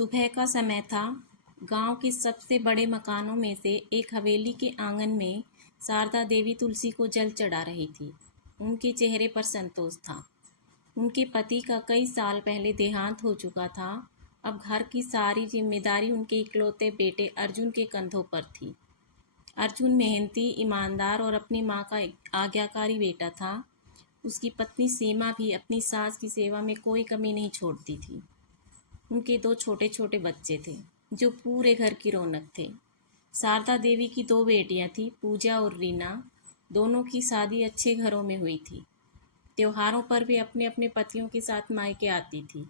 सुबह का समय था। गांव के सबसे बड़े मकानों में से एक हवेली के आंगन में शारदा देवी तुलसी को जल चढ़ा रही थी। उनके चेहरे पर संतोष था। उनके पति का कई साल पहले देहांत हो चुका था। अब घर की सारी जिम्मेदारी उनके इकलौते बेटे अर्जुन के कंधों पर थी। अर्जुन मेहनती, ईमानदार और अपनी माँ का आज्ञाकारी बेटा था। उसकी पत्नी सीमा भी अपनी सास की सेवा में कोई कमी नहीं छोड़ती थी। उनके दो छोटे छोटे बच्चे थे जो पूरे घर की रौनक थे। शारदा देवी की दो बेटियां थीं, पूजा और रीना। दोनों की शादी अच्छे घरों में हुई थी। त्योहारों पर वे अपने अपने पतियों के साथ मायके आती थी।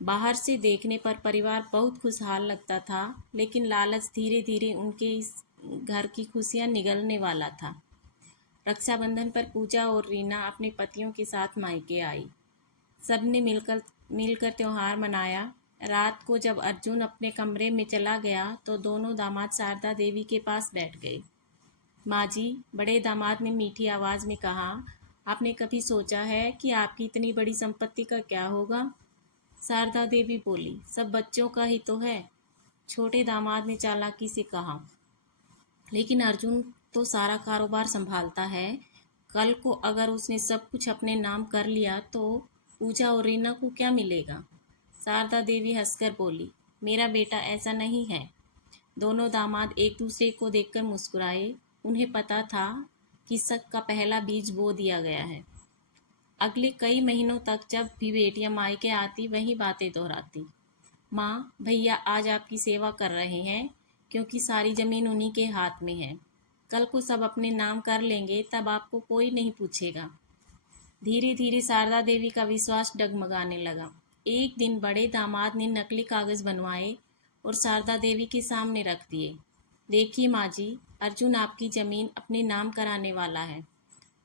बाहर से देखने पर परिवार बहुत खुशहाल लगता था, लेकिन लालच धीरे धीरे उनके इस घर की खुशियां निगलने वाला था। रक्षाबंधन पर पूजा और रीना अपने पतियों के साथ मायके आई। सबने मिलकर मिलकर त्योहार मनाया। रात को जब अर्जुन अपने कमरे में चला गया तो दोनों दामाद शारदा देवी के पास बैठ गए। माँ जी, बड़े दामाद ने मीठी आवाज़ में कहा, आपने कभी सोचा है कि आपकी इतनी बड़ी संपत्ति का क्या होगा? शारदा देवी बोली, सब बच्चों का ही तो है। छोटे दामाद ने चालाकी से कहा, लेकिन अर्जुन तो सारा कारोबार संभालता है। कल को अगर उसने सब कुछ अपने नाम कर लिया तो पूजा और रीना को क्या मिलेगा? शारदा देवी हंसकर बोली, मेरा बेटा ऐसा नहीं है। दोनों दामाद एक दूसरे को देखकर मुस्कुराए। उन्हें पता था कि शक का पहला बीज बो दिया गया है। अगले कई महीनों तक जब भी बेटियां मायके आती वही बातें दोहराती। माँ, भैया आज आपकी सेवा कर रहे हैं क्योंकि सारी ज़मीन उन्हीं के हाथ में है। कल को सब अपने नाम कर लेंगे, तब आपको कोई नहीं पूछेगा। धीरे धीरे शारदा देवी का विश्वास डगमगाने लगा। एक दिन बड़े दामाद ने नकली कागज़ बनवाए और शारदा देवी के सामने रख दिए। देखिए माँ जी, अर्जुन आपकी ज़मीन अपने नाम कराने वाला है।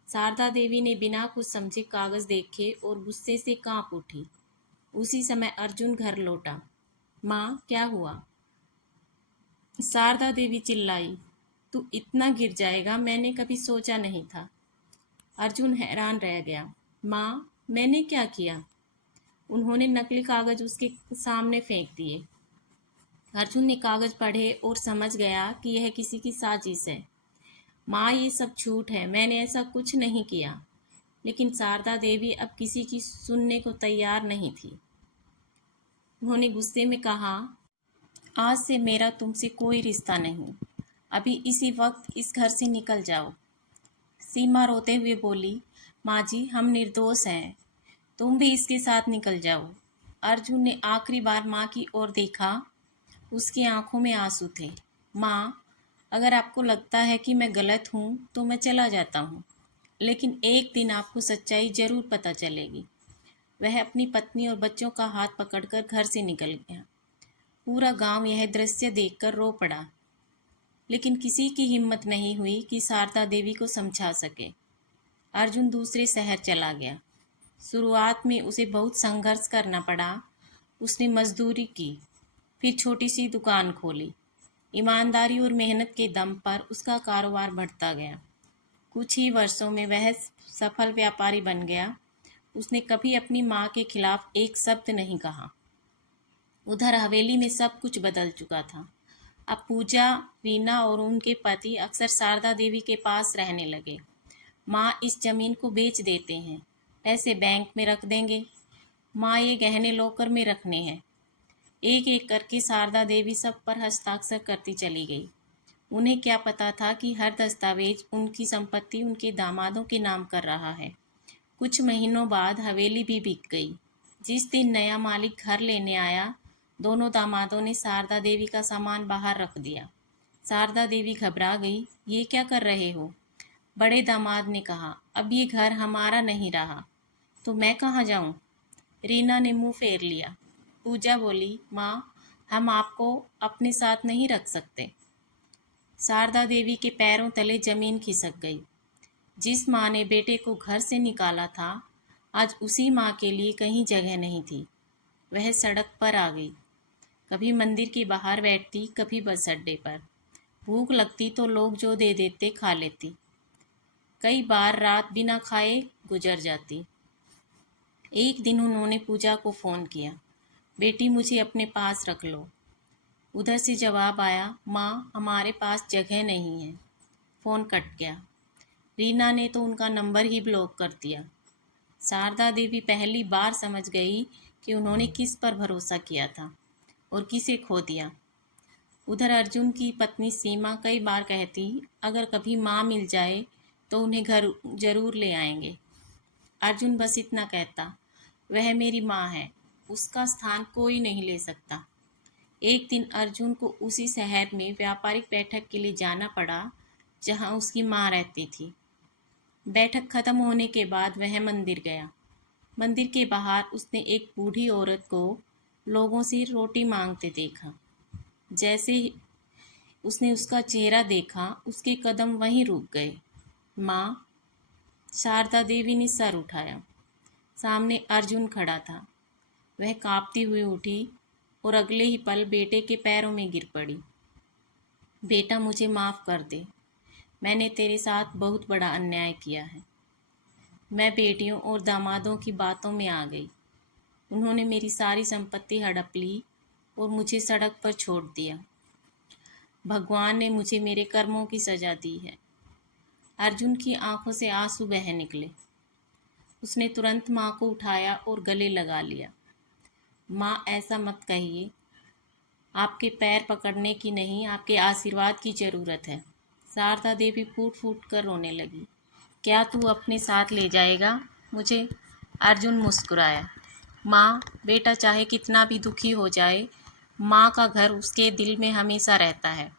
शारदा देवी ने बिना कुछ समझे कागज़ देखे और गुस्से से कांप उठी। उसी समय अर्जुन घर लौटा। माँ, क्या हुआ? शारदा देवी चिल्लाई, तू इतना गिर जाएगा मैंने कभी सोचा नहीं था। अर्जुन हैरान रह गया। माँ, मैंने क्या किया? उन्होंने नकली कागज़ उसके सामने फेंक दिए। अर्जुन ने कागज़ पढ़े और समझ गया कि यह किसी की साजिश है। माँ, ये सब झूठ है, मैंने ऐसा कुछ नहीं किया। लेकिन शारदा देवी अब किसी की सुनने को तैयार नहीं थी। उन्होंने गुस्से में कहा, आज से मेरा तुमसे कोई रिश्ता नहीं। अभी इसी वक्त इस घर से निकल जाओ। सीमा रोते हुए बोली, माँ जी, हम निर्दोष हैं, तुम भी इसके साथ निकल जाओ। अर्जुन ने आखिरी बार माँ की ओर देखा। उसकी आंखों में आंसू थे। माँ, अगर आपको लगता है कि मैं गलत हूँ तो मैं चला जाता हूँ, लेकिन एक दिन आपको सच्चाई जरूर पता चलेगी। वह अपनी पत्नी और बच्चों का हाथ पकड़कर घर से निकल गया। पूरा गांव यह दृश्य देखकर रो पड़ा, लेकिन किसी की हिम्मत नहीं हुई कि शारदा देवी को समझा सके। अर्जुन दूसरे शहर चला गया। शुरुआत में उसे बहुत संघर्ष करना पड़ा। उसने मजदूरी की, फिर छोटी सी दुकान खोली। ईमानदारी और मेहनत के दम पर उसका कारोबार बढ़ता गया। कुछ ही वर्षों में वह सफल व्यापारी बन गया। उसने कभी अपनी माँ के खिलाफ एक शब्द नहीं कहा। उधर हवेली में सब कुछ बदल चुका था। अब पूजा, रीना और उनके पति अक्सर शारदा देवी के पास रहने लगे। माँ, इस जमीन को बेच देते हैं, पैसे बैंक में रख देंगे। माँ, ये गहने लॉकर में रखने हैं। एक एक करके शारदा देवी सब पर हस्ताक्षर करती चली गई। उन्हें क्या पता था कि हर दस्तावेज उनकी संपत्ति उनके दामादों के नाम कर रहा है। कुछ महीनों बाद हवेली भी बिक गई। जिस दिन नया मालिक घर लेने आया, दोनों दामादों ने शारदा देवी का सामान बाहर रख दिया। शारदा देवी घबरा गई। ये क्या कर रहे हो? बड़े दामाद ने कहा, अब ये घर हमारा नहीं रहा तो मैं कहाँ जाऊँ? रीना ने मुंह फेर लिया। पूजा बोली, माँ, हम आपको अपने साथ नहीं रख सकते। शारदा देवी के पैरों तले जमीन खिसक गई। जिस माँ ने बेटे को घर से निकाला था, आज उसी माँ के लिए कहीं जगह नहीं थी। वह सड़क पर आ गई। कभी मंदिर के बाहर बैठती, कभी बस अड्डे पर। भूख लगती तो लोग जो दे देते खा लेती। कई बार रात बिना खाए गुजर जाती। एक दिन उन्होंने पूजा को फ़ोन किया। बेटी मुझे अपने पास रख लो। उधर से जवाब आया, माँ हमारे पास जगह नहीं है। फ़ोन कट गया। रीना ने तो उनका नंबर ही ब्लॉक कर दिया। शारदा देवी पहली बार समझ गई कि उन्होंने किस पर भरोसा किया था और किसे खो दिया। उधर अर्जुन की पत्नी सीमा कई बार कहती, अगर कभी माँ मिल जाए तो उन्हें घर जरूर ले आएंगे। अर्जुन बस इतना कहता, वह मेरी माँ है, उसका स्थान कोई नहीं ले सकता। एक दिन अर्जुन को उसी शहर में व्यापारिक बैठक के लिए जाना पड़ा जहां उसकी माँ रहती थी। बैठक खत्म होने के बाद वह मंदिर गया। मंदिर के बाहर उसने एक बूढ़ी औरत को लोगों से रोटी मांगते देखा। जैसे ही उसने उसका चेहरा देखा, उसके कदम वहीं रुक गए। माँ, शारदा देवी ने सर उठाया। सामने अर्जुन खड़ा था। वह कांपती हुई उठी और अगले ही पल बेटे के पैरों में गिर पड़ी। बेटा, मुझे माफ़ कर दे। मैंने तेरे साथ बहुत बड़ा अन्याय किया है। मैं बेटियों और दामादों की बातों में आ गई। उन्होंने मेरी सारी संपत्ति हड़प ली और मुझे सड़क पर छोड़ दिया। भगवान ने मुझे मेरे कर्मों की सज़ा दी है। अर्जुन की आंखों से आंसू बह निकले। उसने तुरंत माँ को उठाया और गले लगा लिया। माँ, ऐसा मत कहिए। आपके पैर पकड़ने की नहीं, आपके आशीर्वाद की ज़रूरत है। शारदा देवी फूट फूट कर रोने लगी। क्या तू अपने साथ ले जाएगा मुझे? अर्जुन मुस्कुराया। माँ, बेटा चाहे कितना भी दुखी हो जाए, माँ का घर उसके दिल में हमेशा रहता है।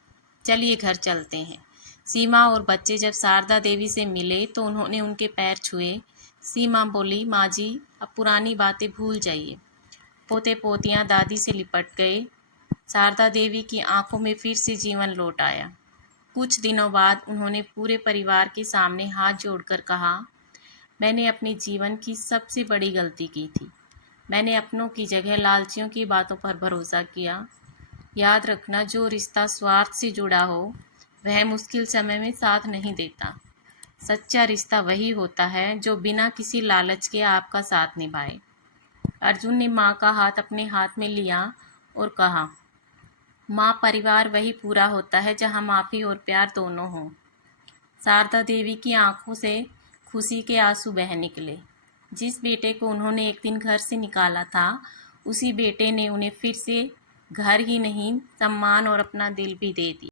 चलिए घर चलते हैं। सीमा और बच्चे जब शारदा देवी से मिले तो उन्होंने उनके पैर छुए। सीमा बोली, माँ जी, अब पुरानी बातें भूल जाइए। पोते पोतियाँ दादी से लिपट गए। शारदा देवी की आंखों में फिर से जीवन लौट आया। कुछ दिनों बाद उन्होंने पूरे परिवार के सामने हाथ जोड़कर कहा, मैंने अपने जीवन की सबसे बड़ी गलती की थी। मैंने अपनों की जगह लालचियों की बातों पर भरोसा किया। याद रखना, जो रिश्ता स्वार्थ से जुड़ा हो वह मुश्किल समय में साथ नहीं देता। सच्चा रिश्ता वही होता है जो बिना किसी लालच के आपका साथ निभाए। अर्जुन ने माँ का हाथ अपने हाथ में लिया और कहा, माँ, परिवार वही पूरा होता है जहाँ माफ़ी और प्यार दोनों हों। शारदा देवी की आंखों से खुशी के आंसू बह निकले। जिस बेटे को उन्होंने एक दिन घर से निकाला था, उसी बेटे ने उन्हें फिर से घर ही नहीं, सम्मान और अपना दिल भी दे दिया।